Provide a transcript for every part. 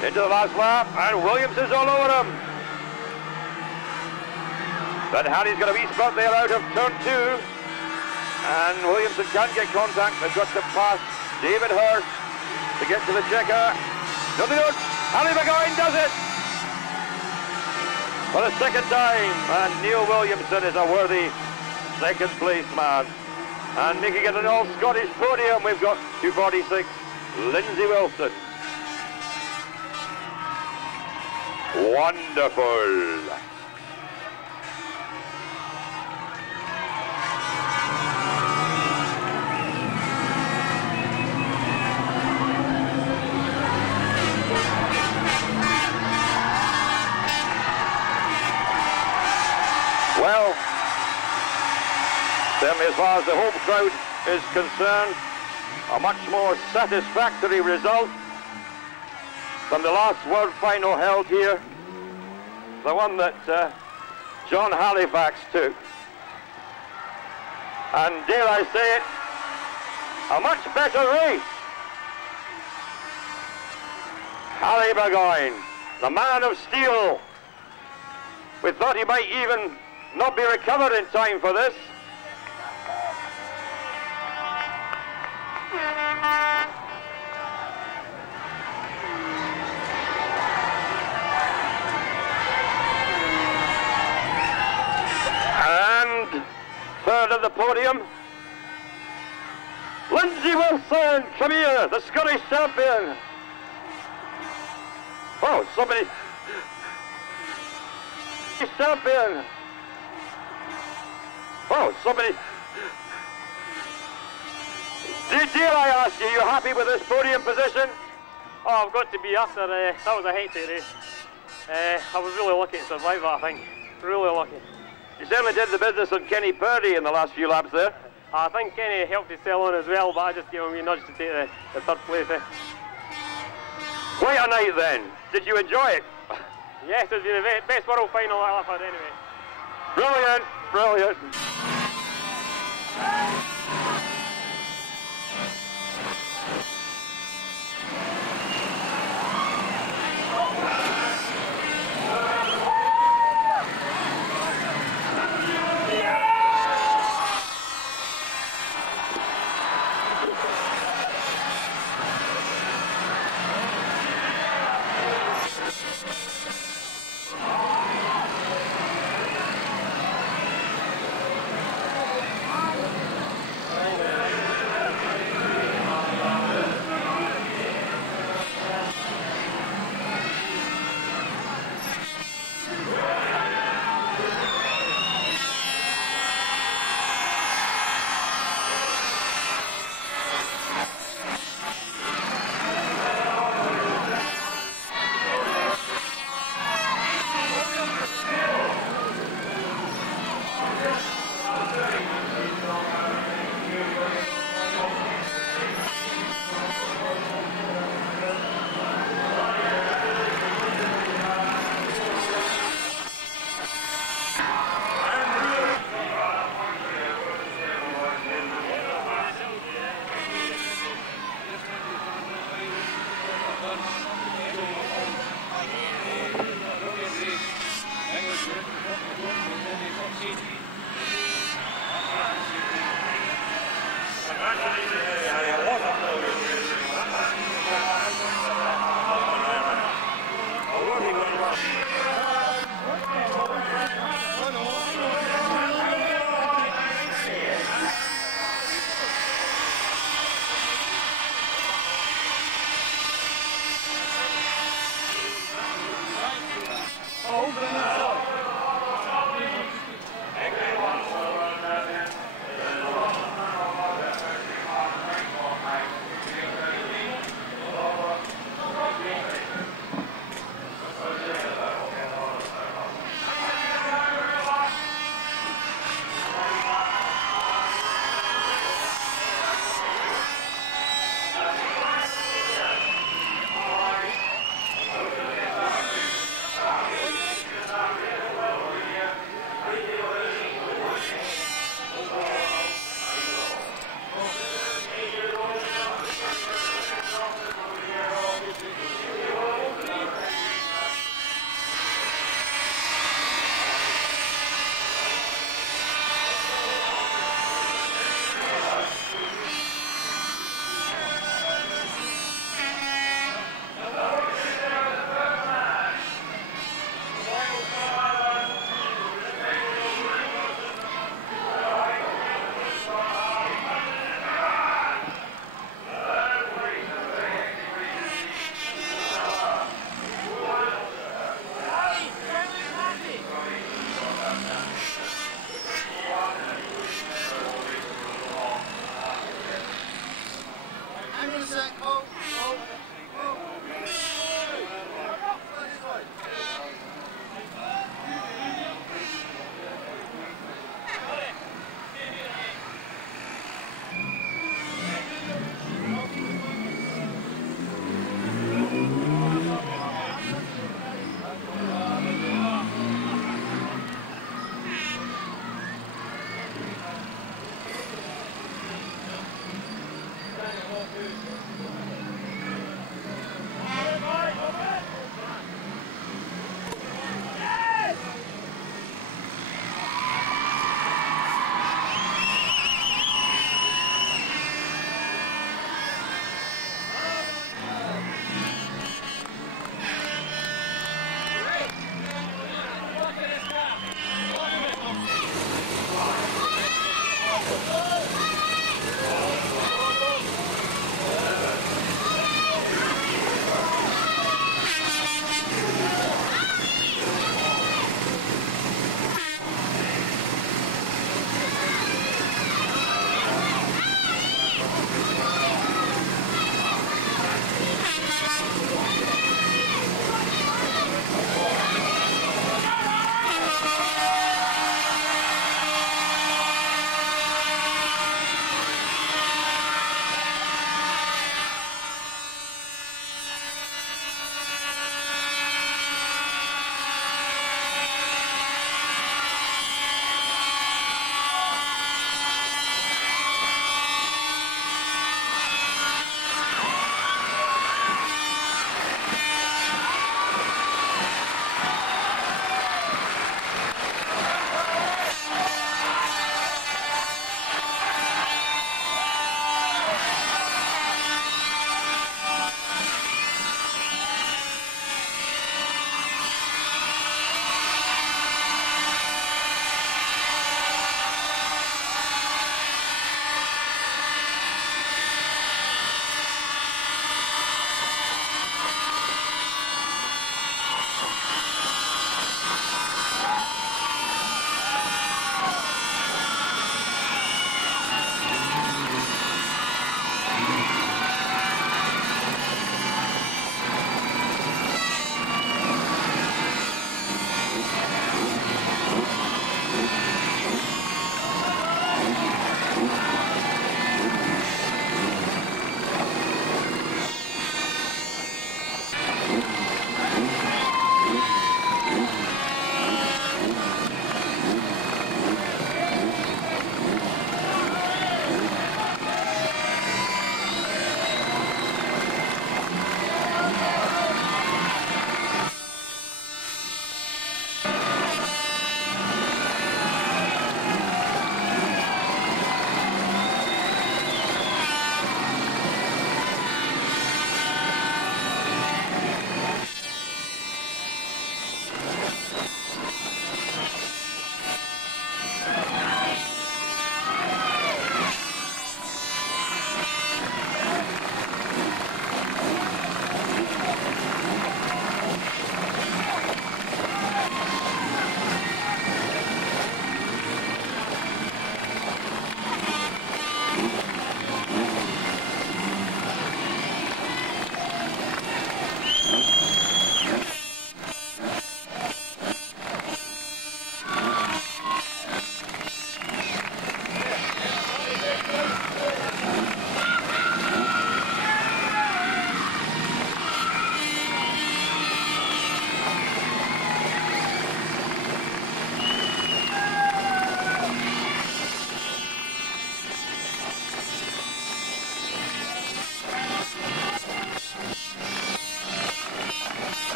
Into the last lap, and Williams is all over him. But Harry's got a wee spot there out of turn 2. And Williamson can't get contact. They've got to pass David Hurst to get to the checker. No, they don't. Harry McGowan does it for the second time. And Neil Williamson is a worthy second place man. And making it an all-Scottish podium, we've got 246, Lindsay Wilson. Wonderful. Well, certainly as far as the home crowd is concerned, a much more satisfactory result than the last World Final held here, the one that John Halifax took. And dare I say it, a much better race. Harry McGowan, the man of steel. We thought he might even not be recovered in time for this. And third at the podium, Lindsay Wilson, come here, the Scottish champion. Oh, somebody... champion. Oh, somebody... Dare I ask you, are you happy with this podium position? Oh, I've got to be after, that was a hectic race. I was really lucky to survive that, I think. Really lucky. You certainly did the business on Kenny Purdy in the last few laps there. I think Kenny helped his Saloon as well, but I just gave him a wee nudge to take the third place. Quite a night then. Did you enjoy it? Yes, it's been the best World Final I've had anyway. Brilliant, brilliant.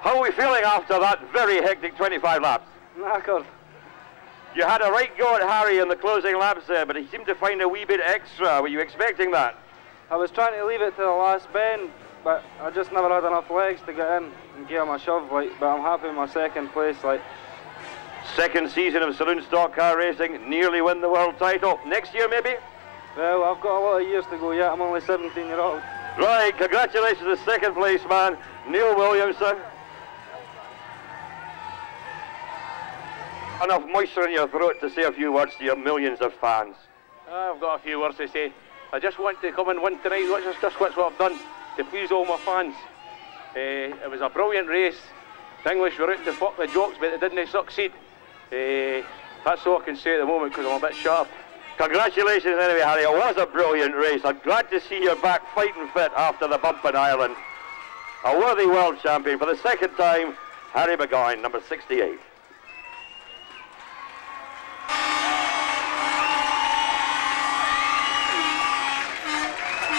How are we feeling after that very hectic 25 laps? Knackered. You had a right go at Harry in the closing laps there, but he seemed to find a wee bit extra. Were you expecting that? I was trying to leave it to the last bend, but I just never had enough legs to get in and give him a shove, like, but I'm happy with my second place, like. Second season of Saloon stock car racing, nearly win the world title. Next year, maybe? Well, I've got a lot of years to go yet. I'm only 17-year-old. Right, congratulations to the second place man, Neil Williamson. Enough moisture in your throat to say a few words to your millions of fans. I've got a few words to say. I just want to come and win tonight, which is just what I've done, to please all my fans. It was a brilliant race. The English were out to fuck the jocks, but they didn't succeed. That's all I can say at the moment, because I'm a bit sharp. Congratulations anyway, Harry. It was a brilliant race. I'm glad to see you back fighting fit after the bump in Ireland. A worthy world champion for the second time, Harry Burgoyne, number 68.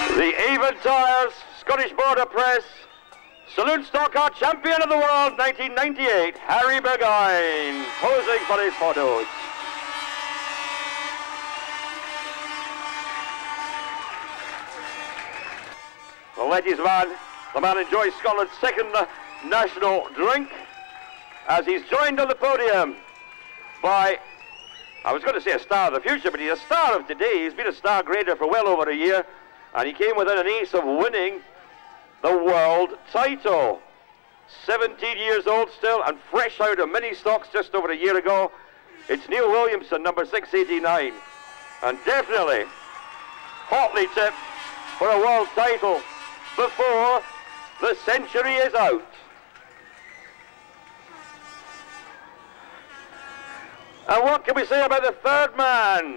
The Avon Tyres, Scottish Border Press, Saloon Stock Car Champion of the World 1998, Harry Burgoyne, posing for his photos. The ladies man, the man enjoys Scotland's second national drink as he's joined on the podium by, I was going to say a star of the future, but he's a star of today. He's been a star grader for well over a year, and he came within an ace of winning the world title. 17 years old still and fresh out of mini stocks just over a year ago. It's Neil Williamson, number 689, and definitely hotly tipped for a world title before the century is out. And what can we say about the third man?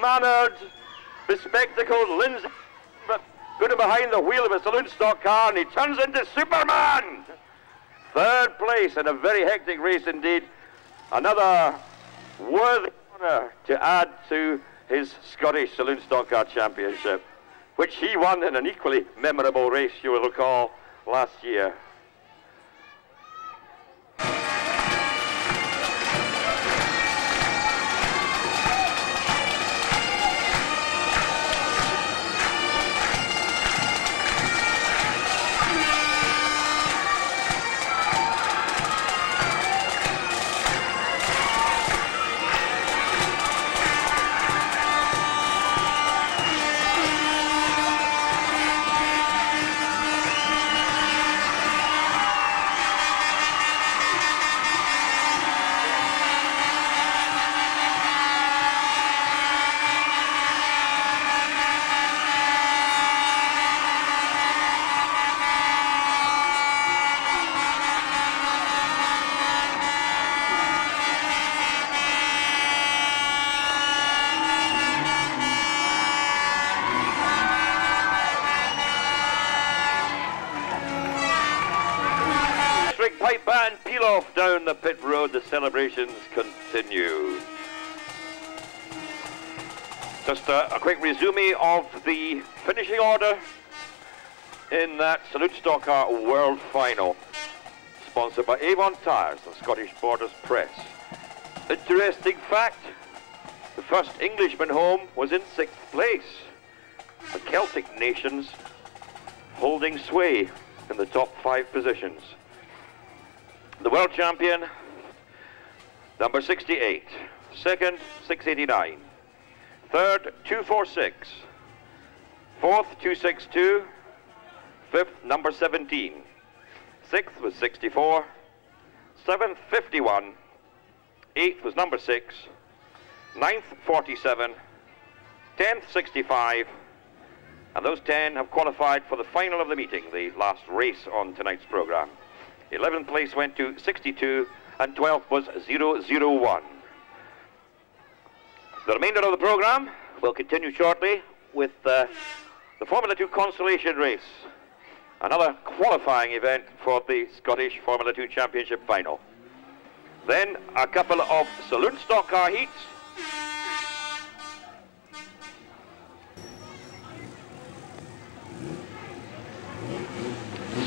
Mannered, bespectacled Lindsay, but put him behind the wheel of a Saloon stock car and he turns into Superman. Third place in a very hectic race indeed. Another worthy honour to add to his Scottish Saloon stock car championship, which he won in an equally memorable race, you will recall, last year. Pipe band peel off down the pit road. The celebrations continue. Just a quick resume of the finishing order in that Saloon Stock Car World Final, sponsored by Avon Tyres and Scottish Borders Press. Interesting fact, the first Englishman home was in 6th place. The Celtic nations holding sway in the top 5 positions. The world champion, number 68. Second, 689. Third, 246. Fourth, 262. Fifth, number 17. Sixth was 64. Seventh, 51. Eighth was number 6. Ninth, 47. 10th, 65. And those 10 have qualified for the final of the meeting, the last race on tonight's programme. 11th place went to 62, and 12th was 001. The remainder of the programme will continue shortly with the Formula 2 consolation race, another qualifying event for the Scottish Formula 2 Championship final. Then a couple of Saloon stock car heats.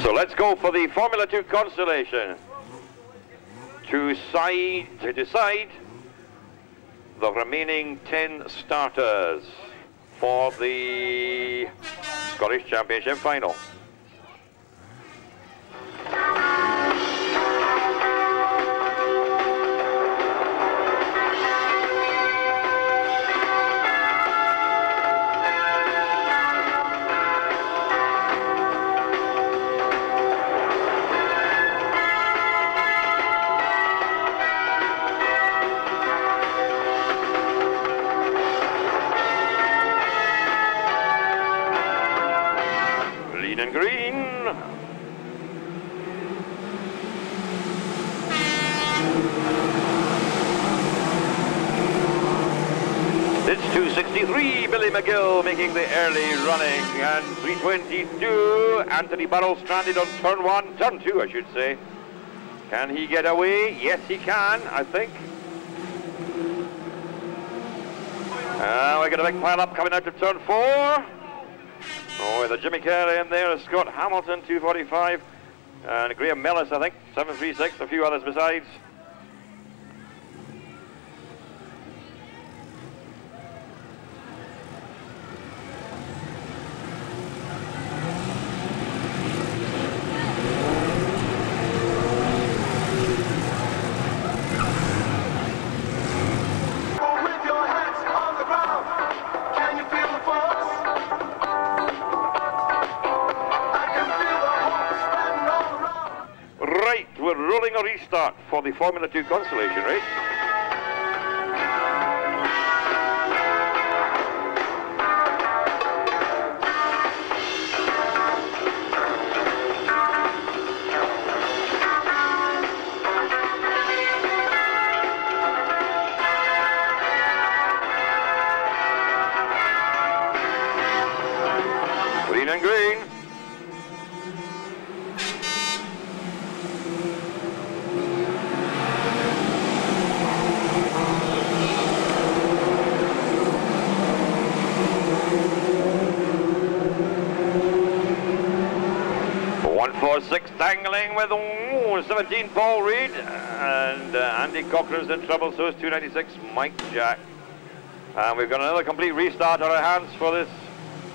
So let's go for the Formula 2 consolation to decide the remaining 10 starters for the Scottish Championship final. And green. It's 263, Billy McGill making the early running, and 322, Anthony Burrell stranded on turn 2, I should say. Can he get away? Yes, he can, I think. We got a big pile up coming out of turn 4. Oh, with a Jimmy Carey in there, a Scott Hamilton, 245, and Graham Mellis, I think, 736, a few others besides. We're rolling a restart for the Formula 2 consolation race. Green and green. Six angling with 17 Paul Reed, and Andy Cochrane's in trouble, so is 296 Mike Jack. And we've got another complete restart on our hands for this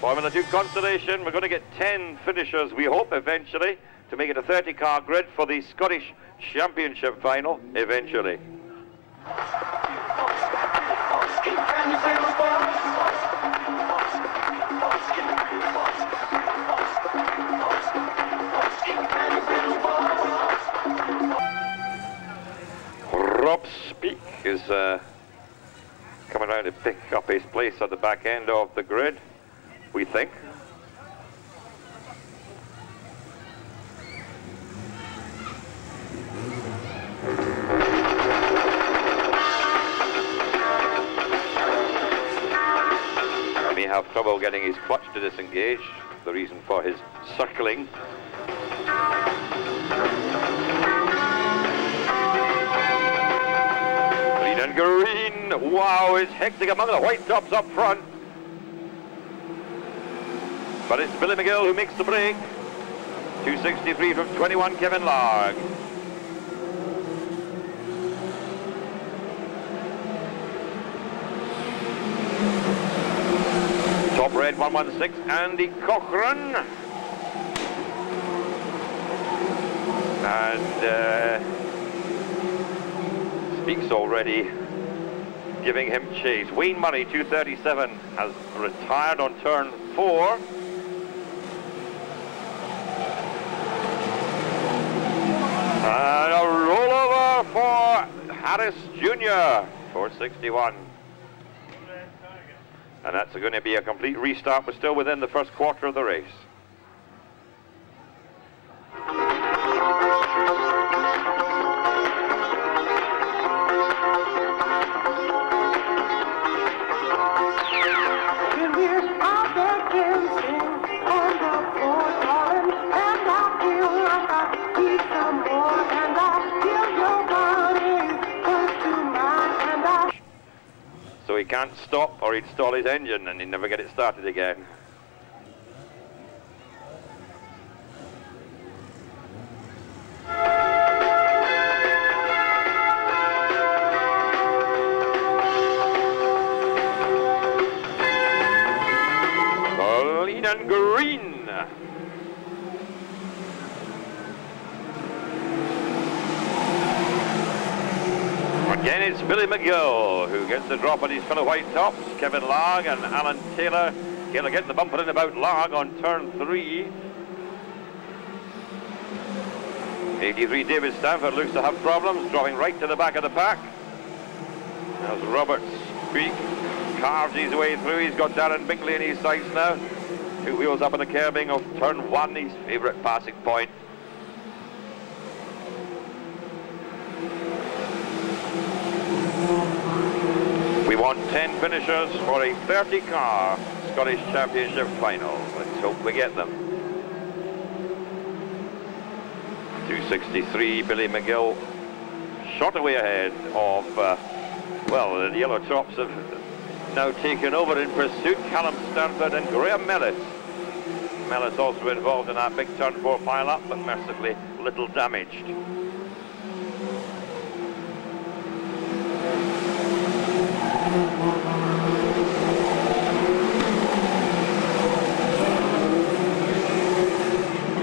Formula 2 consolation. We're going to get 10 finishers, we hope, eventually, to make it a 30-car grid for the Scottish Championship final, eventually. Rob Speak is coming around to pick up his place at the back end of the grid, we think. He may have trouble getting his clutch to disengage, the reason for his circling. And green, wow, it's hectic among the white tops up front. But it's Billy McGill who makes the break. 263 from 21, Kevin Larg. Top red, 116, Andy Cochrane. And Speaks already giving him chase. Wayne Murray, 237, has retired on turn 4. And a rollover for Harris Jr., 461. And that's going to be a complete restart, but still within the first quarter of the race. So he can't stop or he'd stall his engine and he'd never get it started again. Clean and green. Again, it's Billy McGill who gets the drop on his fellow white tops. Kevin Larg and Alan Taylor. Taylor getting the bumper in about Larg on turn 3. 83 David Stanford looks to have problems, dropping right to the back of the pack. As Roberts Creek carves his way through, he's got Darren Binkley in his sights now. 2 wheels up on the curbing of turn 1, his favourite passing point. We want 10 finishers for a 30-car Scottish Championship final. Let's hope we get them. 263, Billy McGill, short away ahead of, well, the yellow tops have now taken over in pursuit. Callum Stanford and Graham Mellis. Mellis also involved in that big turn 4 pile-up, but mercifully little damaged.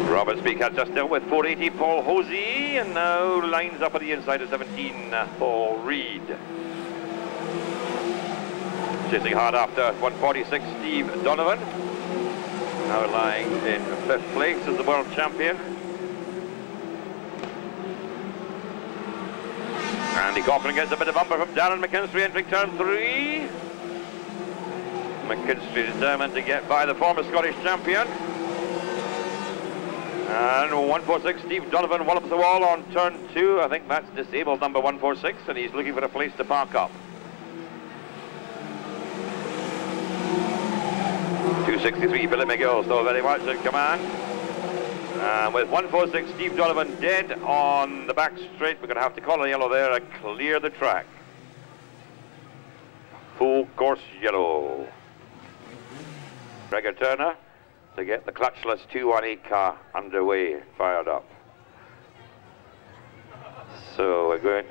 Roberts Peak had just dealt with 480 Paul Hosey, and now lines up at the inside of 17 Paul Reed. Chasing hard after 146 Steve Donovan, now lying in 5th place as the world champion. Andy Cochran gets a bit of bumper from Darren McKinstry entering turn 3. McKinstry determined to get by the former Scottish champion. And 146 Steve Donovan wallops the wall on turn 2. I think that's disabled number 146, and he's looking for a place to park up. 263 Billy McGill still very much in command. With 146 Steve Donovan dead on the back straight, we're going to have to call a yellow there and clear the track. Full course yellow. Gregor Turner to get the clutchless 218 car underway, fired up. So we're going.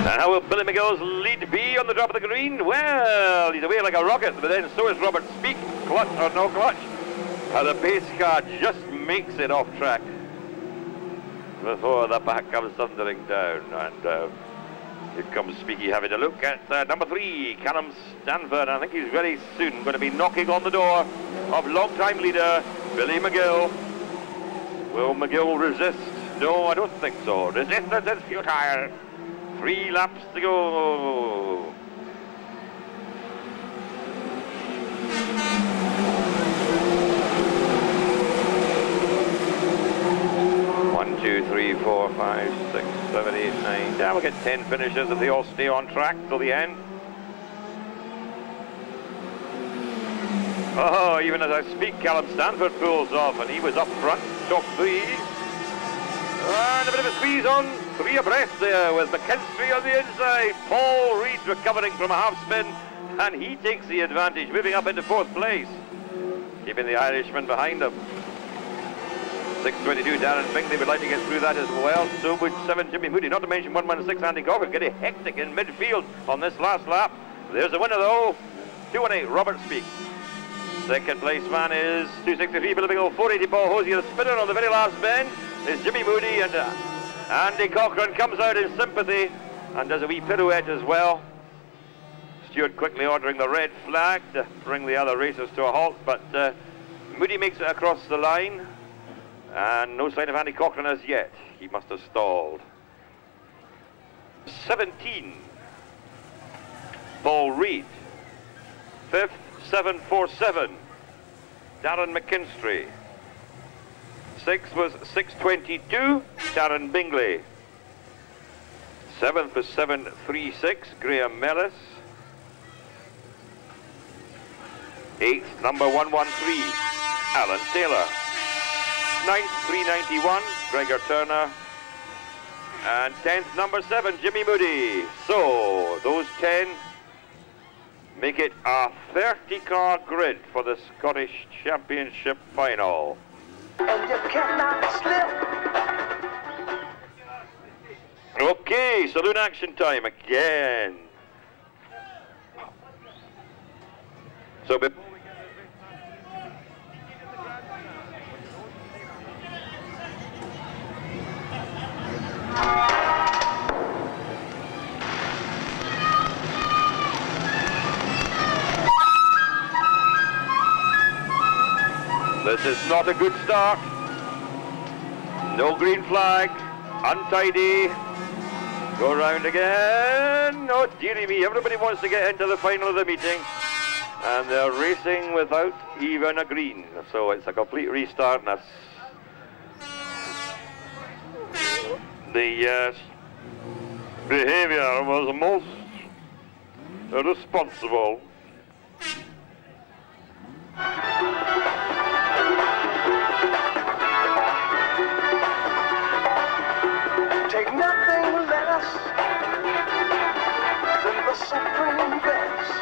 And how will Billy McGill's lead be on the drop of the green? Well, he's away like a rocket, but then so is Robert Speak, clutch or no clutch. How the pace car just makes it off track before the pack comes thundering down. And here comes Speaky having a look at number 3, Callum Stanford. I think he's very soon going to be knocking on the door of long-time leader Billy McGill. Will McGill resist? No, I don't think so. Resistance is futile. 3 laps to go. One, 2, 3, 4, 5, 6, 7, 8, 9. Yeah, we'll get 10 finishes if they all stay on track till the end. Oh, even as I speak, Callum Stanford pulls off, and he was up front, top 3. And a bit of a squeeze on, 3 abreast there with McKinstry on the inside. Paul Reed recovering from a half spin, and he takes the advantage, moving up into 4th place, keeping the Irishman behind him. 622 Darren Binkley would like to get through that as well. So would 7 Jimmy Moody, not to mention 116 Andy Cochran, getting hectic in midfield on this last lap. There's the winner though, 218 Robert Speak. Second place man is 263 Billy McGill, 480 Paul Hosey. The spinner on the very last bend is Jimmy Moody, and Andy Cochran comes out in sympathy and does a wee pirouette as well. Stewart quickly ordering the red flag to bring the other racers to a halt, but Moody makes it across the line. And no sign of Andy Cochran as yet. He must have stalled. 17. Paul Reed. 5th, 747. Darren McKinstry. 6th was 622. Darren Bingley. 7th was 736. Graham Mellis. 8th, number 113. Alan Taylor. 9th, 391. Gregor Turner. And 10th, number 7, Jimmy Moody. So, those 10 make it a 30-car grid for the Scottish Championship final. And you cannot slip. Okay, saloon action time again. So, this is not a good start. No green flag, untidy. Go round again. Oh, dearie me, everybody wants to get into the final of the meeting. And they're racing without even a green. So it's a complete restart. And the behavior was most irresponsible. Take nothing less than the supreme best.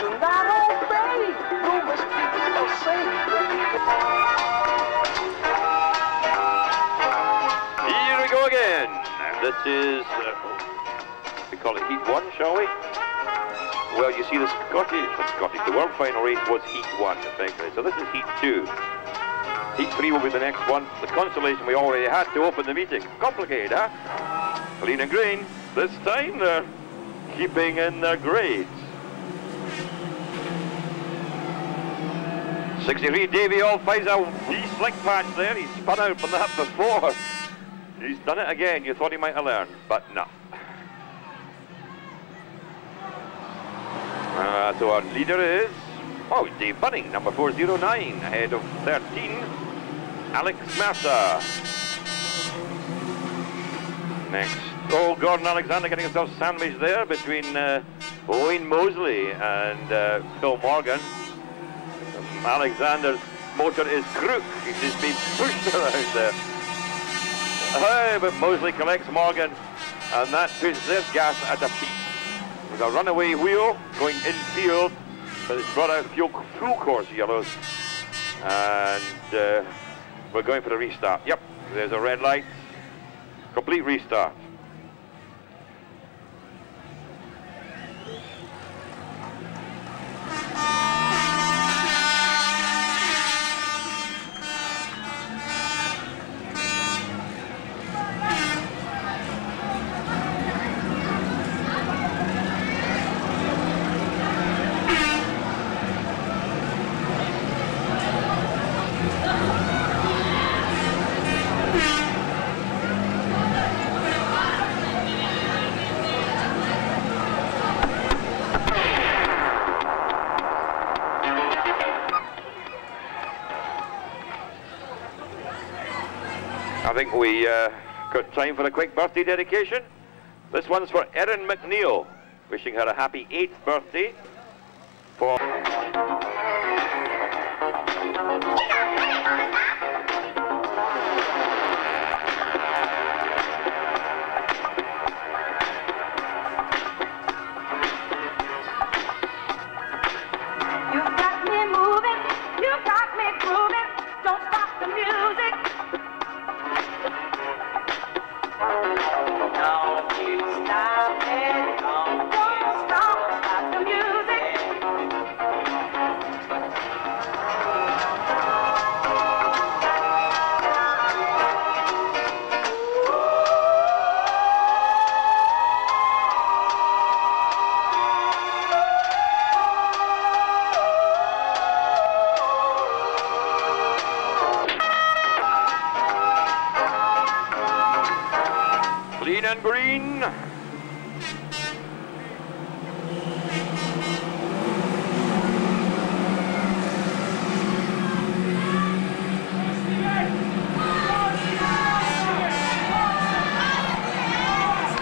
Do not obey, rumors people say. Here we go again. And this is, we call it Heat 1, shall we? Well, you see, the World Final race was Heat 1, effectively. So this is Heat 2. Heat 3 will be the next one. The consolation we already had to open the meeting. Complicated, huh? Clean and green. This time they're keeping in their grades. 63, Davy All finds a wee slick patch there. He spun out from that before. He's done it again. You thought he might have learned, but no. So our leader is, oh, Dave Bunning, number 409, ahead of 13, Alex Mercer. Next, oh, Gordon Alexander getting himself sandwiched there between Wayne Mosley and Phil Morgan. Alexander's motor is crook. He's just been pushed around there. Hey, but Mosley collects Morgan, and that puts their gas at a peak. With a runaway wheel going infield, but it's brought out full course yellows. And we're going for the restart. Yep, there's a red light. Complete restart. I think we got time for a quick birthday dedication. This one's for Erin McNeil, wishing her a happy 8th birthday. For Don't stop the music. Clean and green.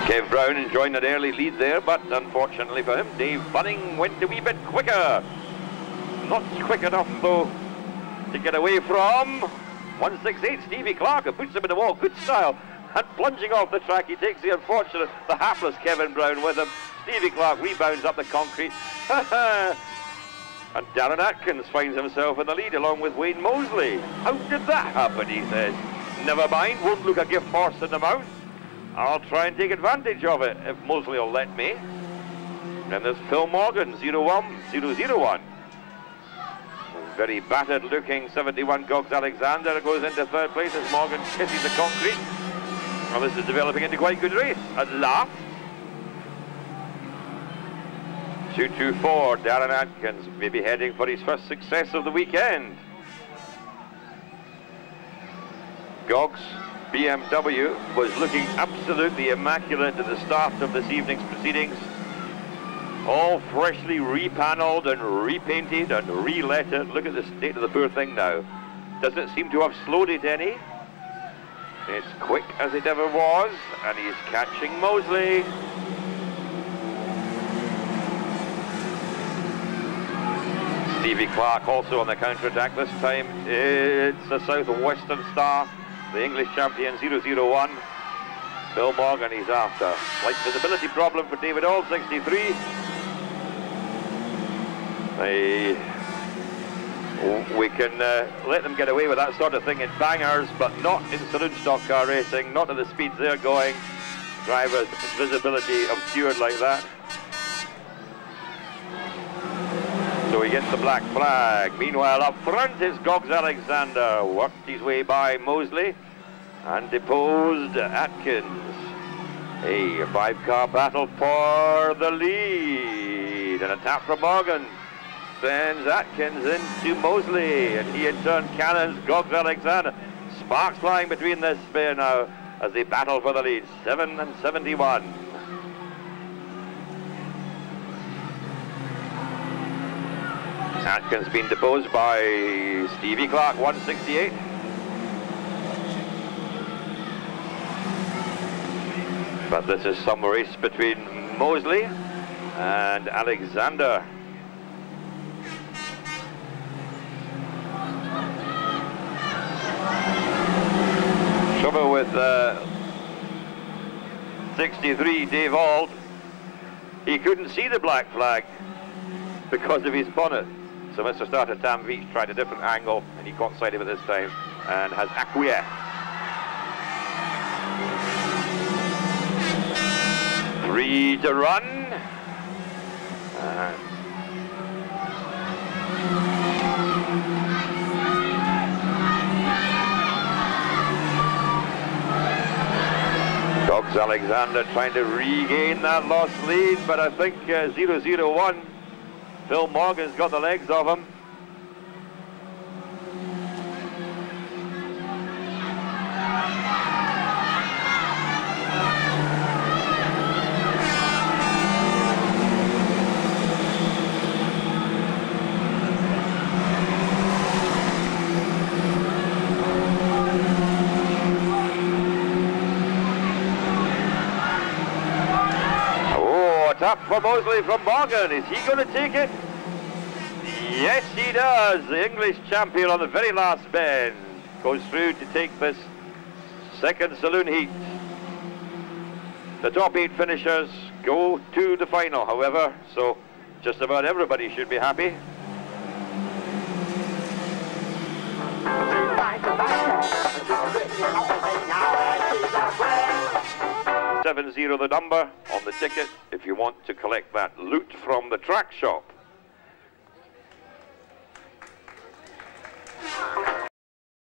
Kev Brown enjoying an early lead there, but unfortunately for him, Dave Bunning went a wee bit quicker. Not quick enough, though, to get away from 168 Stevie Clark, who puts him in the wall. Good style. And plunging off the track, he takes the unfortunate, the hapless Kevin Brown with him. Stevie Clark rebounds up the concrete. And Darren Atkins finds himself in the lead along with Wayne Mosley. How did that happen, he says. Never mind, won't look a gift horse in the mouth. I'll try and take advantage of it if Mosley will let me. And there's Phil Morgan, 0-1. Very battered looking 71 Gogs Alexander goes into third place as Morgan kisses the concrete. Well, this is developing into quite a good race at last. 2-2-4, Darren Atkins may be heading for his first success of the weekend. Gogs BMW was looking absolutely immaculate at the start of this evening's proceedings. All freshly repanelled and repainted and re-lettered. Look at the state of the poor thing now. Doesn't seem to have slowed it any. It's quick as it ever was, and he's catching Mosley. Stevie Clark also on the counter-attack this time. It's the Southwestern Star, the English champion, 0-1. Phil Morgan he's after. Slight visibility problem for David All, 63. We can let them get away with that sort of thing in bangers, but not in saloon stock car racing, not at the speeds they're going. Drivers' visibility obscured like that. So he gets the black flag. Meanwhile, up front is Gogs Alexander. Worked his way by Mosley and deposed Atkins. A five-car battle for the lead. And a tap from Morgan sends Atkins into Mosley, and he in turn cannons Gogs Alexander. Sparks flying between this pair now as they battle for the lead. 7 and 71. Atkins been deposed by Stevie Clark, 168. But this is some race between Mosley and Alexander. Trouble with 63, Dave Auld. He couldn't see the black flag because of his bonnet. So Mr. Starter Tam Veach tried a different angle, and he caught sight of it this time and has acquiesced. 3 to run. Gogs Alexander trying to regain that lost lead, but I think 0-1. Phil Morgan's got the legs of him. Tap for Mosley from Morgan. Is he going to take it? Yes, he does. The English champion on the very last bend goes through to take this second saloon heat. The top 8 finishers go to the final, however, so just about everybody should be happy. 70 the number on the ticket if you want to collect that loot from the track shop.